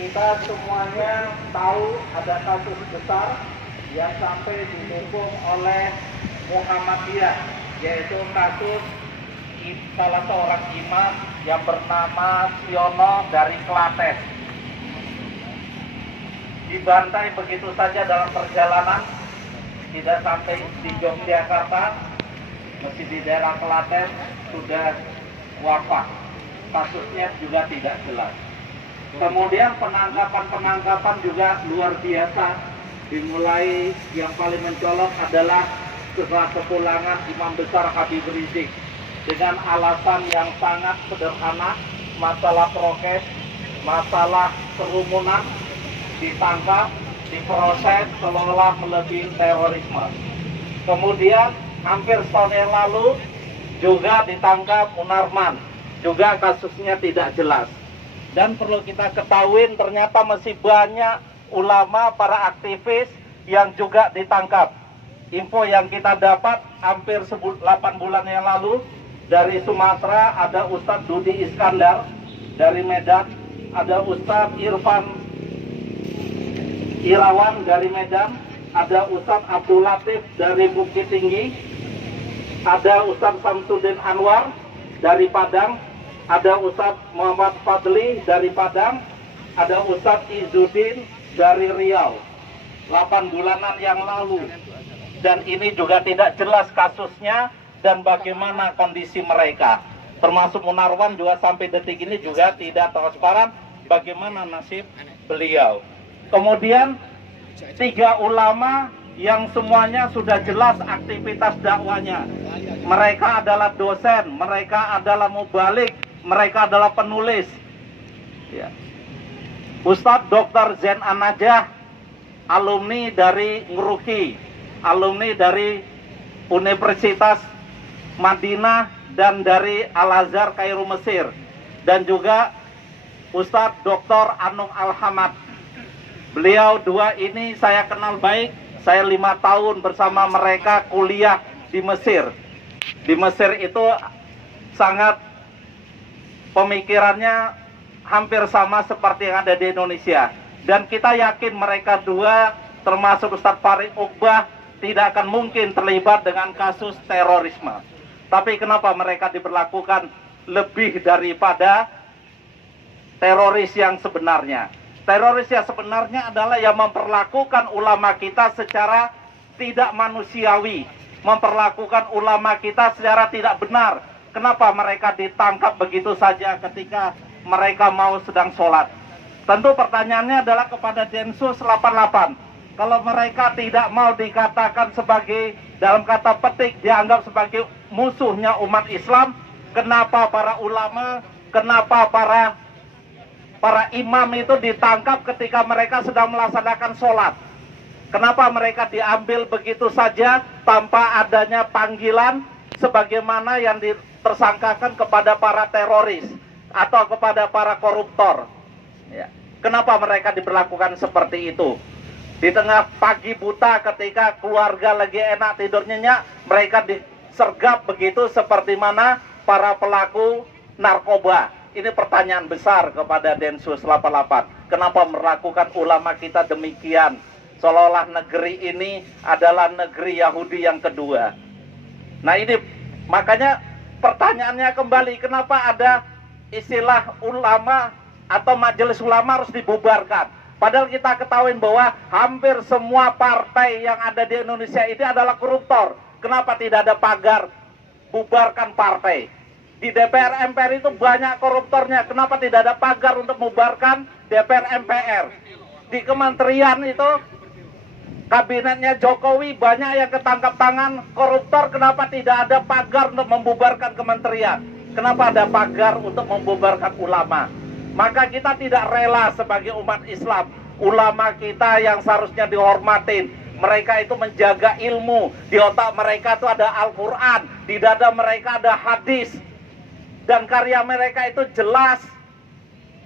kita semuanya tahu ada kasus besar yang sampai didukung oleh Muhammadiyah, yaitu kasus salah seorang imam yang bernama Siono dari Klaten. Dibantai begitu saja dalam perjalanan, tidak sampai di Yogyakarta, masih di daerah Klaten, sudah wafat. Kasusnya juga tidak jelas. Kemudian penangkapan juga luar biasa. Dimulai yang paling mencolok adalah setelah kepulangan Imam Besar Habib Rizik dengan alasan yang sangat sederhana, masalah prokes, masalah kerumunan, ditangkap, diproses seolah melebihi terorisme. Kemudian hampir setahun yang lalu juga ditangkap Munarman, juga kasusnya tidak jelas. Dan perlu kita ketahui ternyata masih banyak ulama, para aktivis yang juga ditangkap. Info yang kita dapat hampir 8 bulan yang lalu dari Sumatera ada Ustadz Dudi Iskandar, dari Medan ada Ustadz Irfan Irawan dari Medan, ada Ustadz Abdul Latif dari Bukit Tinggi, ada Ustadz Samsudin Anwar dari Padang, ada Ustadz Muhammad Fadli dari Padang, ada Ustadz Izzuddin dari Riau. 8 bulanan yang lalu. Dan ini juga tidak jelas kasusnya dan bagaimana kondisi mereka. Termasuk Munarwan juga sampai detik ini juga tidak transparan bagaimana nasib beliau. Kemudian 3 ulama yang semuanya sudah jelas aktivitas dakwanya. Mereka adalah dosen, mereka adalah mubalik, mereka adalah penulis. Ya. Ustadz Dr. Zain An-Najah, alumni dari Nguruki, alumni dari Universitas Madinah dan dari Al-Azhar Kairo Mesir, dan juga Ustadz Dr. Anung Al-Hamad. Beliau 2 ini saya kenal baik, saya 5 tahun bersama mereka kuliah di Mesir. Di Mesir itu sangat pemikirannya hampir sama seperti yang ada di Indonesia. Dan kita yakin mereka 2 termasuk Ustadz Farid Uqbah tidak akan mungkin terlibat dengan kasus terorisme. Tapi kenapa mereka diberlakukan lebih daripada teroris yang sebenarnya? Teroris yang sebenarnya adalah yang memperlakukan ulama kita secara tidak manusiawi, memperlakukan ulama kita secara tidak benar. Kenapa mereka ditangkap begitu saja ketika mereka mau sedang sholat? Tentu pertanyaannya adalah kepada Densus 88. Kalau mereka tidak mau dikatakan sebagai, dalam kata petik, dianggap sebagai musuhnya umat Islam, kenapa para ulama, kenapa para imam itu ditangkap ketika mereka sedang melaksanakan sholat? Kenapa mereka diambil begitu saja tanpa adanya panggilan sebagaimana yang tersangkakan kepada para teroris atau kepada para koruptor? Ya. Kenapa mereka diberlakukan seperti itu? Di tengah pagi buta ketika keluarga lagi enak tidur nyenyak, mereka disergap begitu seperti mana para pelaku narkoba. Ini pertanyaan besar kepada Densus 88. Kenapa melakukan ulama kita demikian? Seolah-olah negeri ini adalah negeri Yahudi yang kedua. Nah ini makanya pertanyaannya kembali, kenapa ada istilah ulama atau majelis ulama harus dibubarkan? Padahal kita ketahui bahwa hampir semua partai yang ada di Indonesia ini adalah koruptor. Kenapa tidak ada pagar bubarkan partai? Di DPR MPR itu banyak koruptornya. Kenapa tidak ada pagar untuk membubarkan DPR MPR? Di kementerian itu, kabinetnya Jokowi banyak yang ketangkap tangan koruptor. Kenapa tidak ada pagar untuk membubarkan kementerian? Kenapa ada pagar untuk membubarkan ulama? Maka kita tidak rela sebagai umat Islam. Ulama kita yang seharusnya dihormatin, mereka itu menjaga ilmu. Di otak mereka itu ada Al-Quran, di dada mereka ada hadis. Dan karya mereka itu jelas,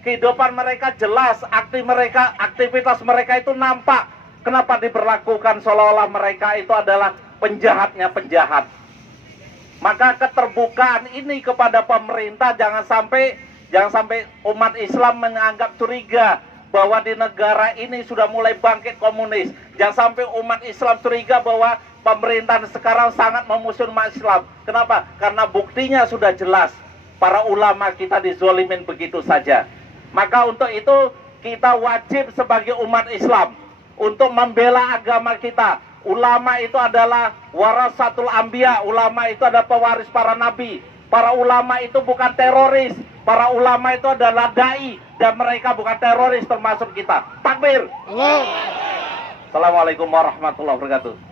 kehidupan mereka jelas, aktivitas mereka itu nampak. Kenapa diberlakukan seolah-olah mereka itu adalah penjahatnya penjahat? Maka keterbukaan ini kepada pemerintah jangan sampai umat Islam menganggap curiga bahwa di negara ini sudah mulai bangkit komunis. Jangan sampai umat Islam curiga bahwa pemerintahan sekarang sangat memusuhi umat Islam. Kenapa? Karena buktinya sudah jelas. Para ulama kita dizolimin begitu saja. Maka untuk itu kita wajib sebagai umat Islam untuk membela agama kita. Ulama itu adalah warasatul anbiya. Ulama itu adalah pewaris para nabi. Para ulama itu bukan teroris. Para ulama itu adalah dai. Dan mereka bukan teroris termasuk kita. Takbir. Assalamualaikum warahmatullahi wabarakatuh.